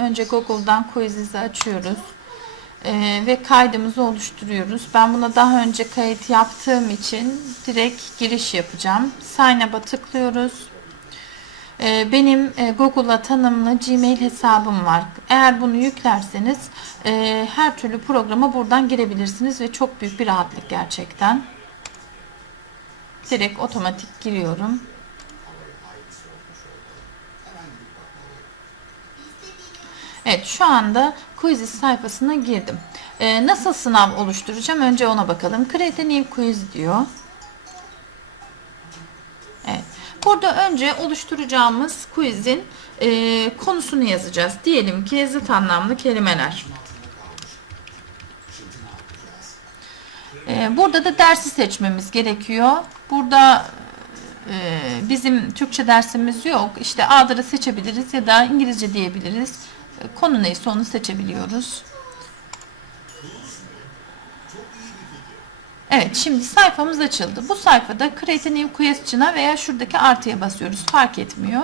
Önce Google'dan Quiziz'i açıyoruz. Ee, ve kaydımızı oluşturuyoruz. Ben buna daha önce kayıt yaptığım için direkt giriş yapacağım. Sign up'a tıklıyoruz. Ee, benim e, Google'a tanımlı Gmail hesabım var. Eğer bunu yüklerseniz e, her türlü programa buradan girebilirsiniz ve çok büyük bir rahatlık gerçekten. Direkt otomatik giriyorum. Evet şu anda Quizzes sayfasına girdim. Ee, nasıl sınav oluşturacağım? Önce ona bakalım. Create new quiz diyor. Evet. Burada önce oluşturacağımız quizin e, konusunu yazacağız. Diyelim ki zıt anlamlı kelimeler. E, burada da dersi seçmemiz gerekiyor. Burada e, bizim Türkçe dersimiz yok. İşte A'ları seçebiliriz ya da İngilizce diyebiliriz. Konu neyse onu seçebiliyoruz. Evet şimdi sayfamız açıldı. Bu sayfada Create New Question'a veya şuradaki artıya basıyoruz. Fark etmiyor.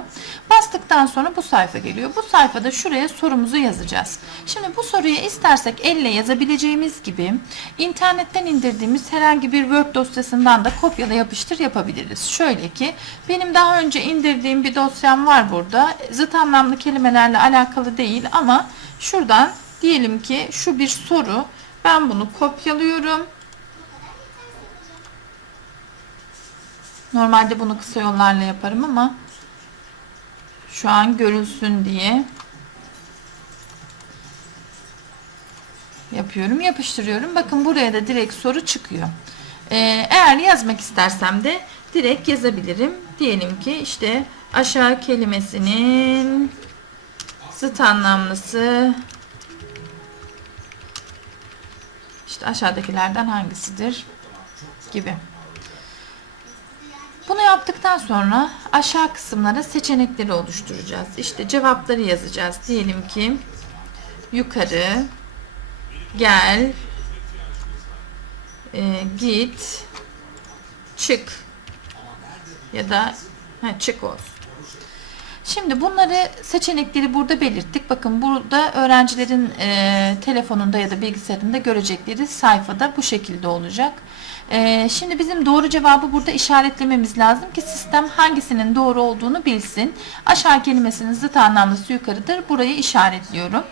Bastıktan sonra bu sayfa geliyor. Bu sayfada şuraya sorumuzu yazacağız. Şimdi bu soruyu istersek elle yazabileceğimiz gibi internetten indirdiğimiz herhangi bir Word dosyasından da kopyala yapıştır yapabiliriz. Şöyle ki benim daha önce indirdiğim bir dosyam var burada. Zıt anlamlı kelimelerle alakalı değil ama şuradan diyelim ki şu bir soru. Ben bunu kopyalıyorum. Normalde bunu kısa yollarla yaparım ama şu an görülsün diye yapıyorum. Yapıştırıyorum. Bakın buraya da direkt soru çıkıyor. Ee, eğer yazmak istersem de direkt yazabilirim. Diyelim ki işte aşağı kelimesinin zıt anlamlısı işte aşağıdakilerden hangisidir gibi. Bunu yaptıktan sonra aşağı kısımlara seçenekleri oluşturacağız. İşte cevapları yazacağız. Diyelim ki yukarı, gel, e, git, çık ya da ha, çık olsun. Şimdi bunları seçenekleri burada belirttik. Bakın burada öğrencilerin e, telefonunda ya da bilgisayarında görecekleri sayfada bu şekilde olacak. E, şimdi bizim doğru cevabı burada işaretlememiz lazım ki sistem hangisinin doğru olduğunu bilsin. Aşağı kelimesinin zıt anlamlısı yukarıdır. Burayı işaretliyorum.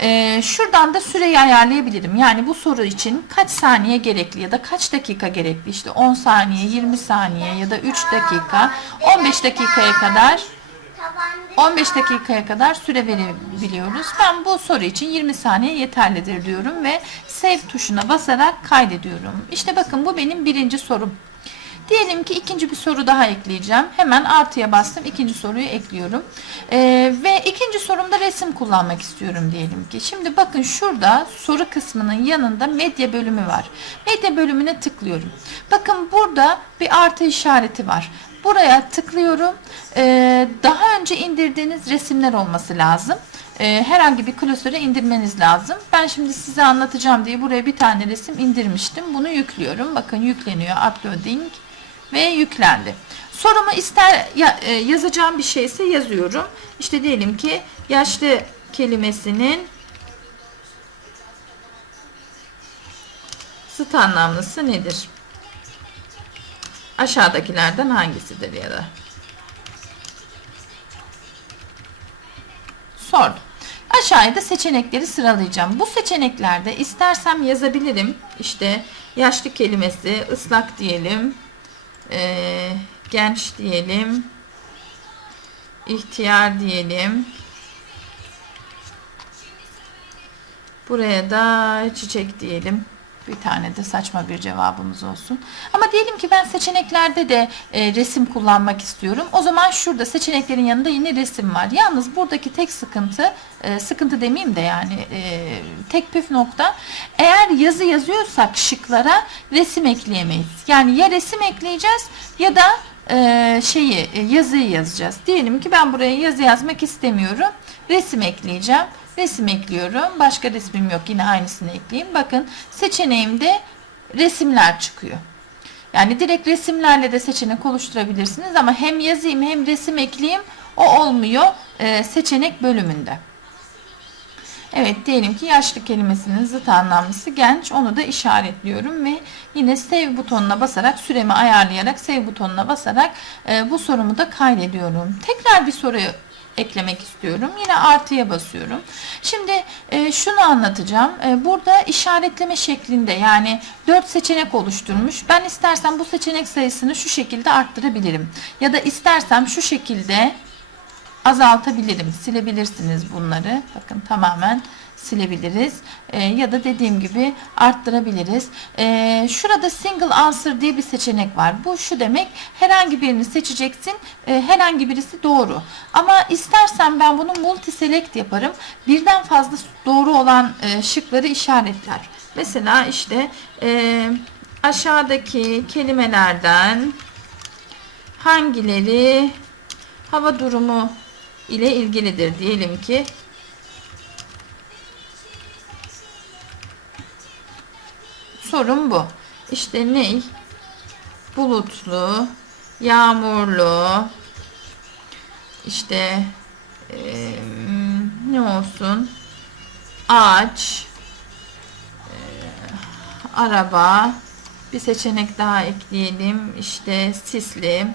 E, şuradan da süreyi ayarlayabilirim. Yani bu soru için kaç saniye gerekli ya da kaç dakika gerekli? İşte 10 saniye, 20 saniye ya da 3 dakika, 15 dakikaya kadar 15 dakikaya kadar süre verebiliyoruz. Ben bu soru için 20 saniye yeterlidir diyorum ve save tuşuna basarak kaydediyorum. İşte bakın bu benim birinci sorum. Diyelim ki ikinci bir soru daha ekleyeceğim. Hemen artıya bastım. ikinci soruyu ekliyorum. Ee, ve ikinci sorumda resim kullanmak istiyorum diyelim ki. Şimdi bakın şurada soru kısmının yanında medya bölümü var. Medya bölümüne tıklıyorum. Bakın burada bir artı işareti var. Buraya tıklıyorum. Ee, daha önce indirdiğiniz resimler olması lazım. Ee, herhangi bir klasöre indirmeniz lazım. Ben şimdi size anlatacağım diye buraya bir tane resim indirmiştim. Bunu yüklüyorum. Bakın yükleniyor. Uploading ve yüklendi. Sorumu ister e, yazacağım bir şeyse yazıyorum. İşte diyelim ki yaşlı kelimesinin zıt anlamlısı nedir? Aşağıdakilerden hangisidir ya da? Sordum. Aşağıya da seçenekleri sıralayacağım. Bu seçeneklerde istersem yazabilirim. İşte yaşlı kelimesi ıslak diyelim. Ee, genç diyelim. ihtiyar diyelim. Buraya da çiçek diyelim. Bir tane de saçma bir cevabımız olsun. Ama diyelim ki ben seçeneklerde de e, resim kullanmak istiyorum. O zaman şurada seçeneklerin yanında yine resim var. Yalnız buradaki tek sıkıntı, e, sıkıntı demeyeyim de yani e, tek püf nokta. Eğer yazı yazıyorsak şıklara resim ekleyemeyiz. Yani ya resim ekleyeceğiz ya da e, şeyi e, yazıyı yazacağız. Diyelim ki ben buraya yazı yazmak istemiyorum. Resim ekleyeceğim. Resim ekliyorum. Başka resmim yok. Yine aynısını ekleyeyim. Bakın seçeneğimde resimler çıkıyor. Yani direkt resimlerle de seçenek oluşturabilirsiniz ama hem yazayım hem resim ekleyeyim o olmuyor e, seçenek bölümünde. Evet diyelim ki yaşlı kelimesinin zıt anlamlısı genç. Onu da işaretliyorum ve yine save butonuna basarak süremi ayarlayarak save butonuna basarak e, bu sorumu da kaydediyorum. Tekrar bir soru eklemek istiyorum. Yine artıya basıyorum. Şimdi e, şunu anlatacağım. E, burada işaretleme şeklinde yani 4 seçenek oluşturmuş. Ben istersen bu seçenek sayısını şu şekilde arttırabilirim. Ya da istersem şu şekilde azaltabilirim. Silebilirsiniz bunları. Bakın tamamen silebiliriz. Ee, ya da dediğim gibi arttırabiliriz. Ee, şurada single answer diye bir seçenek var. Bu şu demek herhangi birini seçeceksin. Ee, herhangi birisi doğru. Ama istersen ben bunu multi select yaparım. Birden fazla doğru olan e, şıkları işaretler. Mesela işte e, aşağıdaki kelimelerden hangileri hava durumu ile ilgilidir diyelim ki sorun bu. İşte ney? Bulutlu, yağmurlu, işte eee, ne olsun? Ağaç, eee, araba, bir seçenek daha ekleyelim. İşte sisli.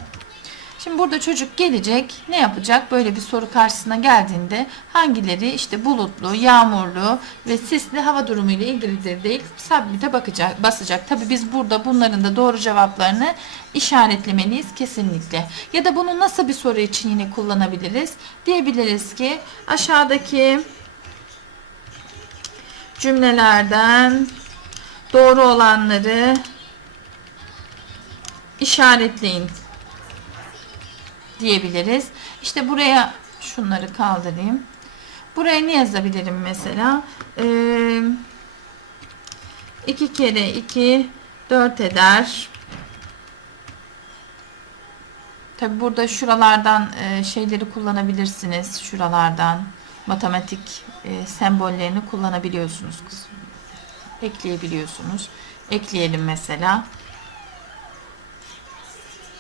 Şimdi burada çocuk gelecek, ne yapacak? Böyle bir soru karşısına geldiğinde hangileri işte bulutlu, yağmurlu ve sisli hava durumu ile ilgilidir deyip submit'e bakacak, basacak. Tabi biz burada bunların da doğru cevaplarını işaretlemeliyiz kesinlikle. Ya da bunu nasıl bir soru için yine kullanabiliriz? Diyebiliriz ki aşağıdaki cümlelerden doğru olanları işaretleyin diyebiliriz. İşte buraya şunları kaldırayım. Buraya ne yazabilirim mesela? Ee, 2 kere 2 4 eder. Tabi burada şuralardan e, şeyleri kullanabilirsiniz. Şuralardan matematik e, sembollerini kullanabiliyorsunuz. Ekleyebiliyorsunuz. Ekleyelim mesela.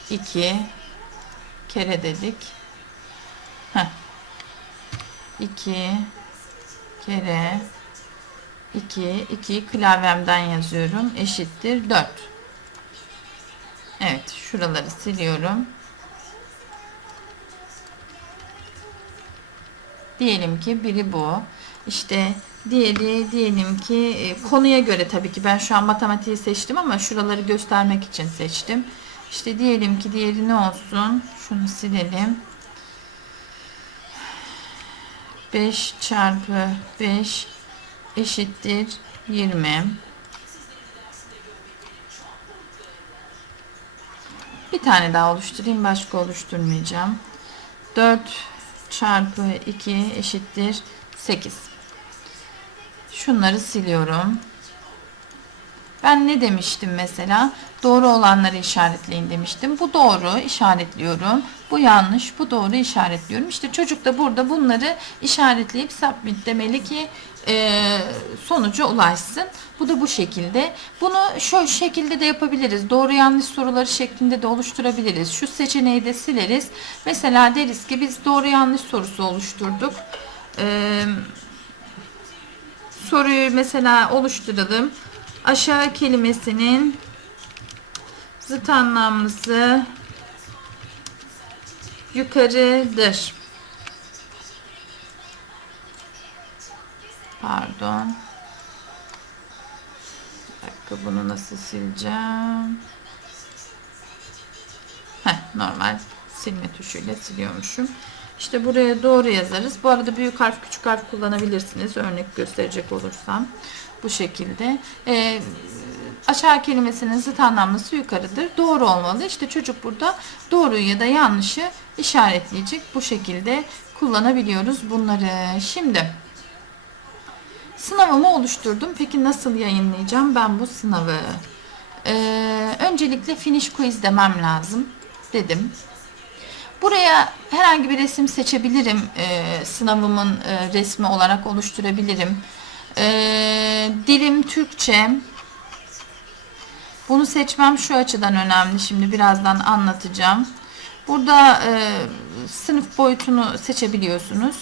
2 kere dedik. Heh. 2 kere 2 2 klavyemden yazıyorum. Eşittir 4. Evet, şuraları siliyorum. Diyelim ki biri bu. İşte diğeri diyelim ki e, konuya göre tabii ki ben şu an matematiği seçtim ama şuraları göstermek için seçtim. İşte diyelim ki diğeri ne olsun? Şunu silelim. 5 çarpı 5 eşittir 20. Bir tane daha oluşturayım. Başka oluşturmayacağım. 4 çarpı 2 eşittir 8. Şunları siliyorum. Ben ne demiştim mesela? Doğru olanları işaretleyin demiştim. Bu doğru işaretliyorum. Bu yanlış, bu doğru işaretliyorum. İşte çocuk da burada bunları işaretleyip submit demeli ki e, sonuca ulaşsın. Bu da bu şekilde. Bunu şu şekilde de yapabiliriz. Doğru yanlış soruları şeklinde de oluşturabiliriz. Şu seçeneği de sileriz. Mesela deriz ki biz doğru yanlış sorusu oluşturduk. Eee soruyu mesela oluşturalım. Aşağı kelimesinin zıt anlamlısı yukarıdır. Pardon. Bir dakika bunu nasıl sileceğim? Heh, normal silme tuşuyla siliyormuşum. İşte buraya doğru yazarız. Bu arada büyük harf küçük harf kullanabilirsiniz. Örnek gösterecek olursam. Bu şekilde. Ee, aşağı kelimesinin zıt anlamlısı yukarıdır. Doğru olmalı. İşte çocuk burada doğruyu ya da yanlışı işaretleyecek. Bu şekilde kullanabiliyoruz bunları. Şimdi sınavımı oluşturdum. Peki nasıl yayınlayacağım ben bu sınavı? Ee, öncelikle finish quiz demem lazım dedim. Buraya herhangi bir resim seçebilirim. Ee, sınavımın e, resmi olarak oluşturabilirim. Ee, dilim Türkçe. Bunu seçmem şu açıdan önemli. Şimdi birazdan anlatacağım. Burada e, sınıf boyutunu seçebiliyorsunuz.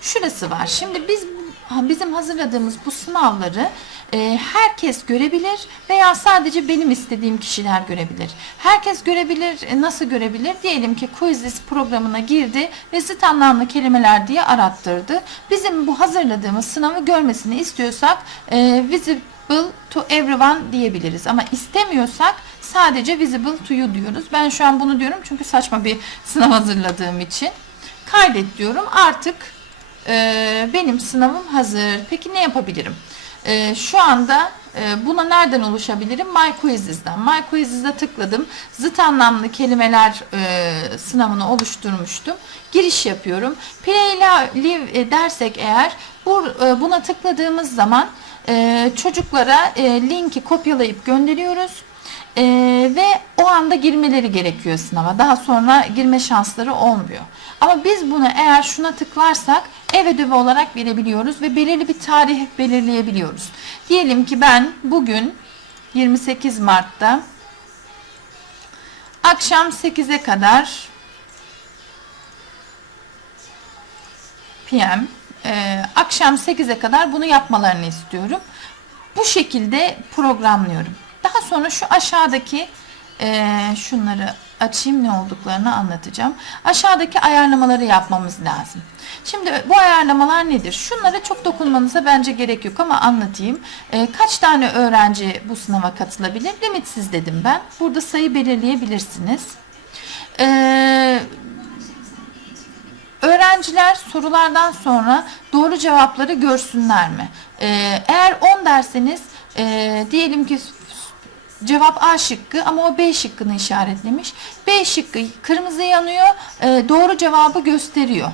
Şurası var. Şimdi biz Bizim hazırladığımız bu sınavları e, herkes görebilir veya sadece benim istediğim kişiler görebilir. Herkes görebilir, e, nasıl görebilir? Diyelim ki Quizlist programına girdi ve zıt anlamlı kelimeler diye arattırdı. Bizim bu hazırladığımız sınavı görmesini istiyorsak e, visible to everyone diyebiliriz. Ama istemiyorsak sadece visible to you diyoruz. Ben şu an bunu diyorum çünkü saçma bir sınav hazırladığım için. Kaydet diyorum. Artık ee, benim sınavım hazır. Peki ne yapabilirim? Ee, şu anda e, buna nereden ulaşabilirim? My Quiziz'den. My Quiziz'e tıkladım. Zıt anlamlı kelimeler e, sınavını oluşturmuştum. Giriş yapıyorum. Play Live e, dersek eğer bu, e, buna tıkladığımız zaman e, çocuklara e, linki kopyalayıp gönderiyoruz. Ee, ve o anda girmeleri gerekiyor sınava. Daha sonra girme şansları olmuyor. Ama biz bunu eğer şuna tıklarsak ev ödevi olarak verebiliyoruz ve belirli bir tarih belirleyebiliyoruz. Diyelim ki ben bugün 28 Mart'ta akşam 8'e kadar PM e, akşam 8'e kadar bunu yapmalarını istiyorum. Bu şekilde programlıyorum. Sonra şu aşağıdaki e, şunları açayım ne olduklarını anlatacağım. Aşağıdaki ayarlamaları yapmamız lazım. Şimdi bu ayarlamalar nedir? Şunlara çok dokunmanıza bence gerek yok ama anlatayım. E, kaç tane öğrenci bu sınava katılabilir? Limitsiz dedim ben. Burada sayı belirleyebilirsiniz. Eee Öğrenciler sorulardan sonra doğru cevapları görsünler mi? Ee, eğer 10 derseniz e, diyelim ki cevap A şıkkı ama o B şıkkını işaretlemiş. B şıkkı kırmızı yanıyor, e, doğru cevabı gösteriyor.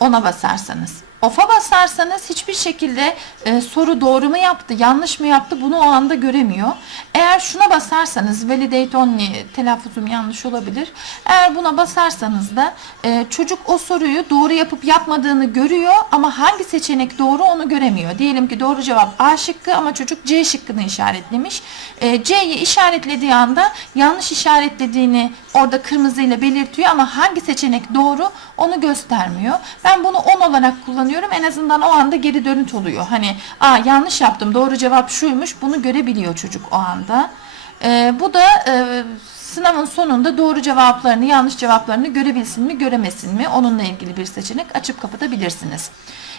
Ona basarsanız. Off'a basarsanız hiçbir şekilde e, soru doğru mu yaptı, yanlış mı yaptı bunu o anda göremiyor. Eğer şuna basarsanız validate only telaffuzum yanlış olabilir. Eğer buna basarsanız da e, çocuk o soruyu doğru yapıp yapmadığını görüyor ama hangi seçenek doğru onu göremiyor. Diyelim ki doğru cevap A şıkkı ama çocuk C şıkkını işaretlemiş. E, C'yi işaretlediği anda yanlış işaretlediğini orada kırmızıyla belirtiyor ama hangi seçenek doğru onu göstermiyor. Ben bunu 10 olarak kullanıyorum. En azından o anda geri dönüt oluyor. Hani Aa, yanlış yaptım doğru cevap şuymuş bunu görebiliyor çocuk o anda. Ee, bu da e, sınavın sonunda doğru cevaplarını yanlış cevaplarını görebilsin mi göremesin mi onunla ilgili bir seçenek açıp kapatabilirsiniz.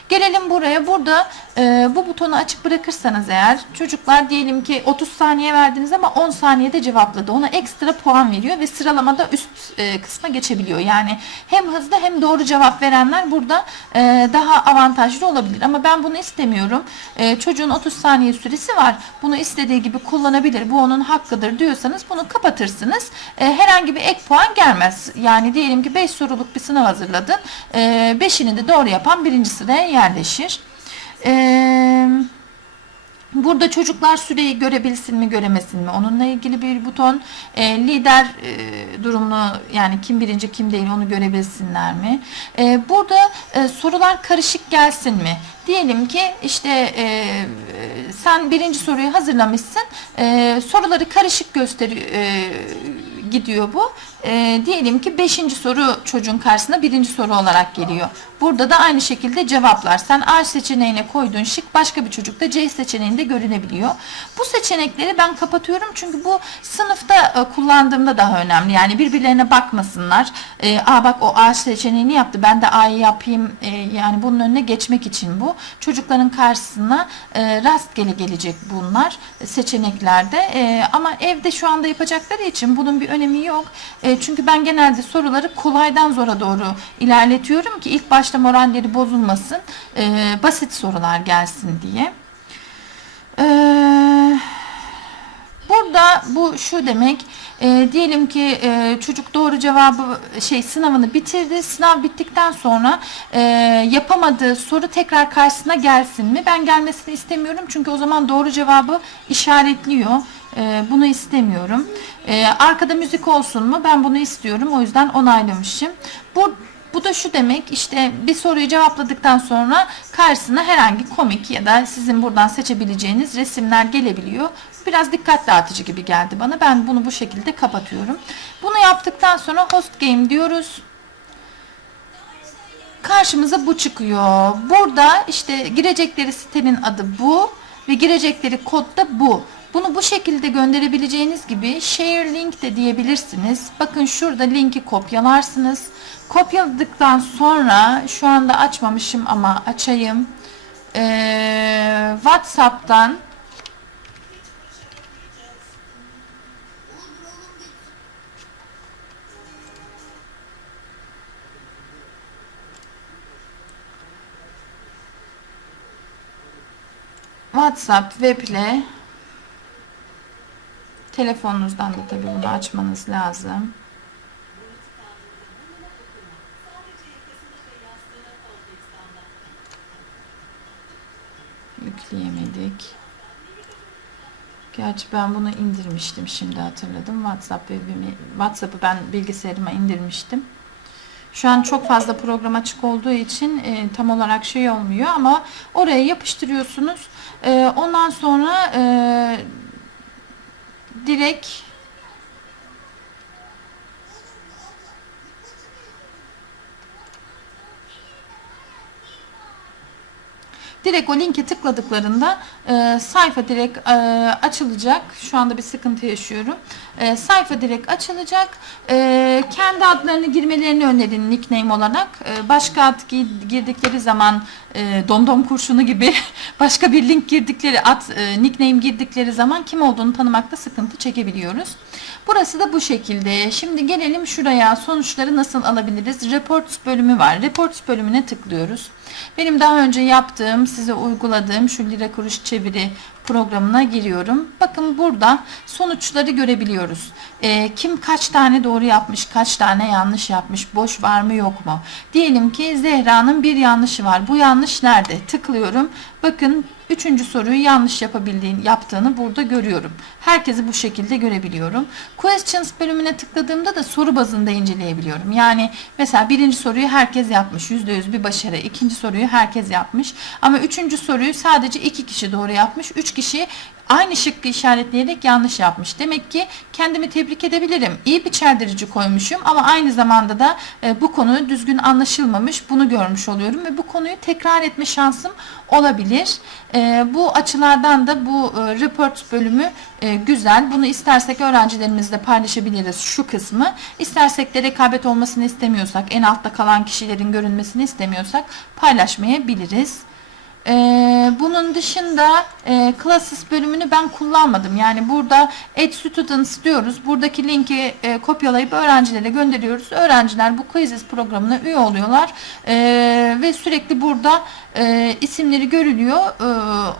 Gelelim buraya. Burada e, bu butonu açık bırakırsanız eğer çocuklar diyelim ki 30 saniye verdiniz ama 10 saniyede cevapladı. Ona ekstra puan veriyor ve sıralamada üst e, kısma geçebiliyor. Yani hem hızlı hem doğru cevap verenler burada e, daha avantajlı olabilir. Ama ben bunu istemiyorum. E, çocuğun 30 saniye süresi var. Bunu istediği gibi kullanabilir. Bu onun hakkıdır diyorsanız bunu kapatırsınız. E, herhangi bir ek puan gelmez. Yani diyelim ki 5 soruluk bir sınav hazırladın. 5'ini de doğru yapan birinci sıraya yerleşir. Burada çocuklar süreyi görebilsin mi göremesin mi onunla ilgili bir buton lider e, durumunu yani kim birinci kim değil onu görebilsinler mi burada sorular karışık gelsin mi diyelim ki işte e, sen birinci soruyu hazırlamışsın e, soruları karışık gösteriyor e, gidiyor bu. E, diyelim ki 5. soru çocuğun karşısına birinci soru olarak geliyor. Burada da aynı şekilde cevaplar. Sen A seçeneğine koyduğun şık başka bir çocukta C seçeneğinde görünebiliyor. Bu seçenekleri ben kapatıyorum çünkü bu sınıfta e, kullandığımda daha önemli. Yani birbirlerine bakmasınlar. E, Aa bak o A seçeneğini yaptı ben de A'yı yapayım. E, yani bunun önüne geçmek için bu. Çocukların karşısına e, rastgele gelecek bunlar seçeneklerde. Ama evde şu anda yapacakları için bunun bir önemi yok. Çünkü ben genelde soruları kolaydan zora doğru ilerletiyorum ki ilk başta moralleri bozulmasın. E, basit sorular gelsin diye. Eee Burada bu şu demek e, diyelim ki e, çocuk doğru cevabı şey sınavını bitirdi. Sınav bittikten sonra e, yapamadığı soru tekrar karşısına gelsin mi? Ben gelmesini istemiyorum çünkü o zaman doğru cevabı işaretliyor. E, bunu istemiyorum. E, arkada müzik olsun mu? Ben bunu istiyorum. O yüzden onaylamışım. Bu bu da şu demek işte bir soruyu cevapladıktan sonra karşısına herhangi komik ya da sizin buradan seçebileceğiniz resimler gelebiliyor. Biraz dikkat dağıtıcı gibi geldi bana. Ben bunu bu şekilde kapatıyorum. Bunu yaptıktan sonra host game diyoruz. karşımıza bu çıkıyor. Burada işte girecekleri sitenin adı bu ve girecekleri kod da bu. Bunu bu şekilde gönderebileceğiniz gibi share link de diyebilirsiniz. Bakın şurada linki kopyalarsınız. Kopyaladıktan sonra şu anda açmamışım ama açayım. Ee, WhatsApp'tan WhatsApp web ile telefonunuzdan da tabii bunu açmanız lazım. Yükleyemedik. Gerçi ben bunu indirmiştim şimdi hatırladım. WhatsApp WhatsApp'ı ben bilgisayarıma indirmiştim. Şu an çok fazla program açık olduğu için e, tam olarak şey olmuyor ama oraya yapıştırıyorsunuz. E, ondan sonra e, direkt Direkt o linke tıkladıklarında e, sayfa direkt e, açılacak. Şu anda bir sıkıntı yaşıyorum. E, sayfa direkt açılacak. E, kendi adlarını girmelerini önerin nickname olarak. E, başka ad gi- girdikleri zaman e, domdom kurşunu gibi başka bir link girdikleri ad e, nickname girdikleri zaman kim olduğunu tanımakta sıkıntı çekebiliyoruz. Burası da bu şekilde. Şimdi gelelim şuraya sonuçları nasıl alabiliriz? Reports bölümü var. Reports bölümüne tıklıyoruz. Benim daha önce yaptığım, size uyguladığım şu lira kuruş çeviri programına giriyorum. Bakın burada sonuçları görebiliyoruz. Ee, kim kaç tane doğru yapmış, kaç tane yanlış yapmış, boş var mı yok mu? Diyelim ki Zehra'nın bir yanlışı var. Bu yanlış nerede? Tıklıyorum. Bakın üçüncü soruyu yanlış yapabildiğini, yaptığını burada görüyorum. Herkesi bu şekilde görebiliyorum. Questions bölümüne tıkladığımda da soru bazında inceleyebiliyorum. Yani mesela birinci soruyu herkes yapmış. %100 bir başarı. İkinci soruyu herkes yapmış. Ama üçüncü soruyu sadece iki kişi doğru yapmış. Üç kişi aynı şıkkı işaretleyerek yanlış yapmış. Demek ki kendimi tebrik edebilirim. İyi bir çeldirici koymuşum ama aynı zamanda da e, bu konu düzgün anlaşılmamış. Bunu görmüş oluyorum ve bu konuyu tekrar etme şansım olabilir. E, bu açılardan da bu e, report bölümü e, güzel. Bunu istersek öğrencilerimizle paylaşabiliriz şu kısmı. İstersek de rekabet olmasını istemiyorsak, en altta kalan kişilerin görünmesini istemiyorsak paylaşmayabiliriz. Ee, bunun dışında e, Classes bölümünü ben kullanmadım. Yani burada Add Students diyoruz. Buradaki linki e, kopyalayıp öğrencilere gönderiyoruz. Öğrenciler bu Quizzes programına üye oluyorlar. Ee, ve sürekli burada e, isimleri görülüyor. Ee,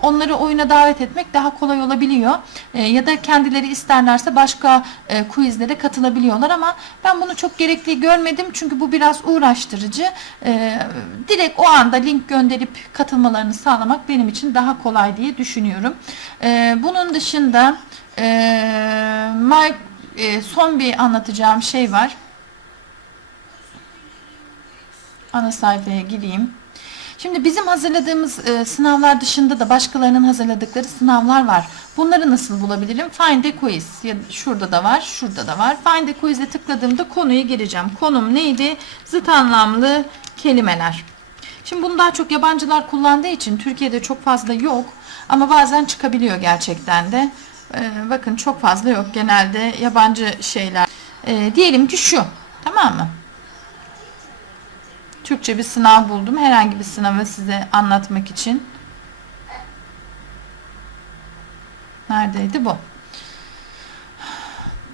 onları oyuna davet etmek daha kolay olabiliyor. Ee, ya da kendileri isterlerse başka e, quizlere katılabiliyorlar ama ben bunu çok gerekli görmedim. Çünkü bu biraz uğraştırıcı. Ee, direkt o anda link gönderip katılmalarını sağlamak benim için daha kolay diye düşünüyorum. Ee, bunun dışında e, my, e, son bir anlatacağım şey var. Ana sayfaya gireyim. Şimdi bizim hazırladığımız e, sınavlar dışında da başkalarının hazırladıkları sınavlar var. Bunları nasıl bulabilirim? Find a quiz. Ya, şurada da var, şurada da var. Find a quiz'e tıkladığımda konuyu gireceğim. Konum neydi? Zıt anlamlı kelimeler. Şimdi bunu daha çok yabancılar kullandığı için Türkiye'de çok fazla yok. Ama bazen çıkabiliyor gerçekten de. E, bakın çok fazla yok. Genelde yabancı şeyler. E, diyelim ki şu. Tamam mı? Türkçe bir sınav buldum. Herhangi bir sınavı size anlatmak için. Neredeydi bu?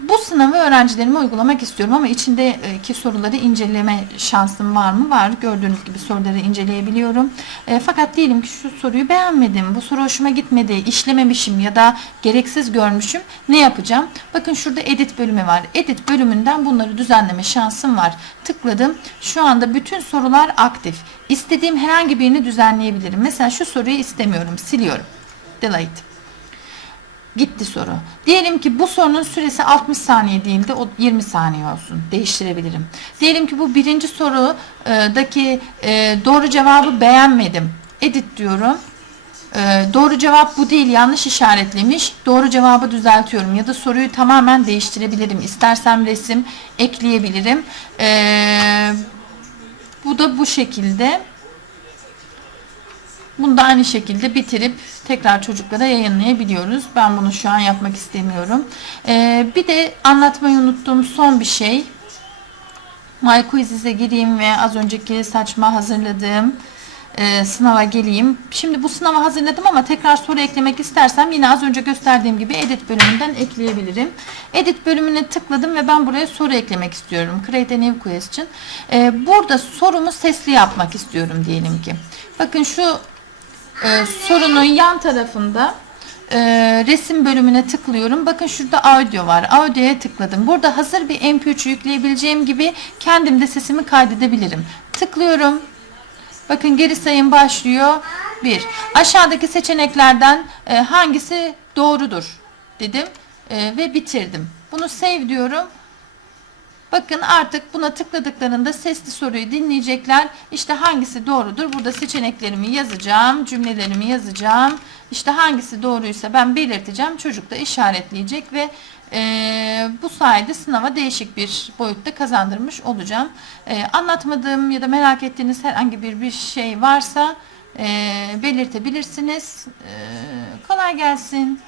Bu sınavı öğrencilerime uygulamak istiyorum ama içindeki soruları inceleme şansım var mı? Var. Gördüğünüz gibi soruları inceleyebiliyorum. E, fakat diyelim ki şu soruyu beğenmedim. Bu soru hoşuma gitmedi. işlememişim ya da gereksiz görmüşüm. Ne yapacağım? Bakın şurada edit bölümü var. Edit bölümünden bunları düzenleme şansım var. Tıkladım. Şu anda bütün sorular aktif. İstediğim herhangi birini düzenleyebilirim. Mesela şu soruyu istemiyorum. Siliyorum. Delete. Gitti soru. Diyelim ki bu sorunun süresi 60 saniye değil de o 20 saniye olsun. Değiştirebilirim. Diyelim ki bu birinci sorudaki e, doğru cevabı beğenmedim. Edit diyorum. E, doğru cevap bu değil yanlış işaretlemiş. Doğru cevabı düzeltiyorum. Ya da soruyu tamamen değiştirebilirim. İstersem resim ekleyebilirim. E, bu da bu şekilde. Bunu da aynı şekilde bitirip tekrar çocuklara yayınlayabiliyoruz. Ben bunu şu an yapmak istemiyorum. Ee, bir de anlatmayı unuttuğum son bir şey. MyQuiz'e gireyim ve az önceki saçma hazırladığım e, sınava geleyim. Şimdi bu sınava hazırladım ama tekrar soru eklemek istersem yine az önce gösterdiğim gibi edit bölümünden ekleyebilirim. Edit bölümüne tıkladım ve ben buraya soru eklemek istiyorum. Create a new question. E, burada sorumu sesli yapmak istiyorum diyelim ki. Bakın şu e, sorunun yan tarafında e, resim bölümüne tıklıyorum. Bakın şurada audio var. Audio'ya tıkladım. Burada hazır bir MP3 yükleyebileceğim gibi kendim de sesimi kaydedebilirim. Tıklıyorum. Bakın geri sayım başlıyor. 1. Aşağıdaki seçeneklerden e, hangisi doğrudur dedim e, ve bitirdim. Bunu save diyorum. Bakın artık buna tıkladıklarında sesli soruyu dinleyecekler. İşte hangisi doğrudur? Burada seçeneklerimi yazacağım, cümlelerimi yazacağım. İşte hangisi doğruysa ben belirteceğim. Çocuk da işaretleyecek ve e, bu sayede sınava değişik bir boyutta kazandırmış olacağım. E, anlatmadığım ya da merak ettiğiniz herhangi bir bir şey varsa e, belirtebilirsiniz. E, kolay gelsin.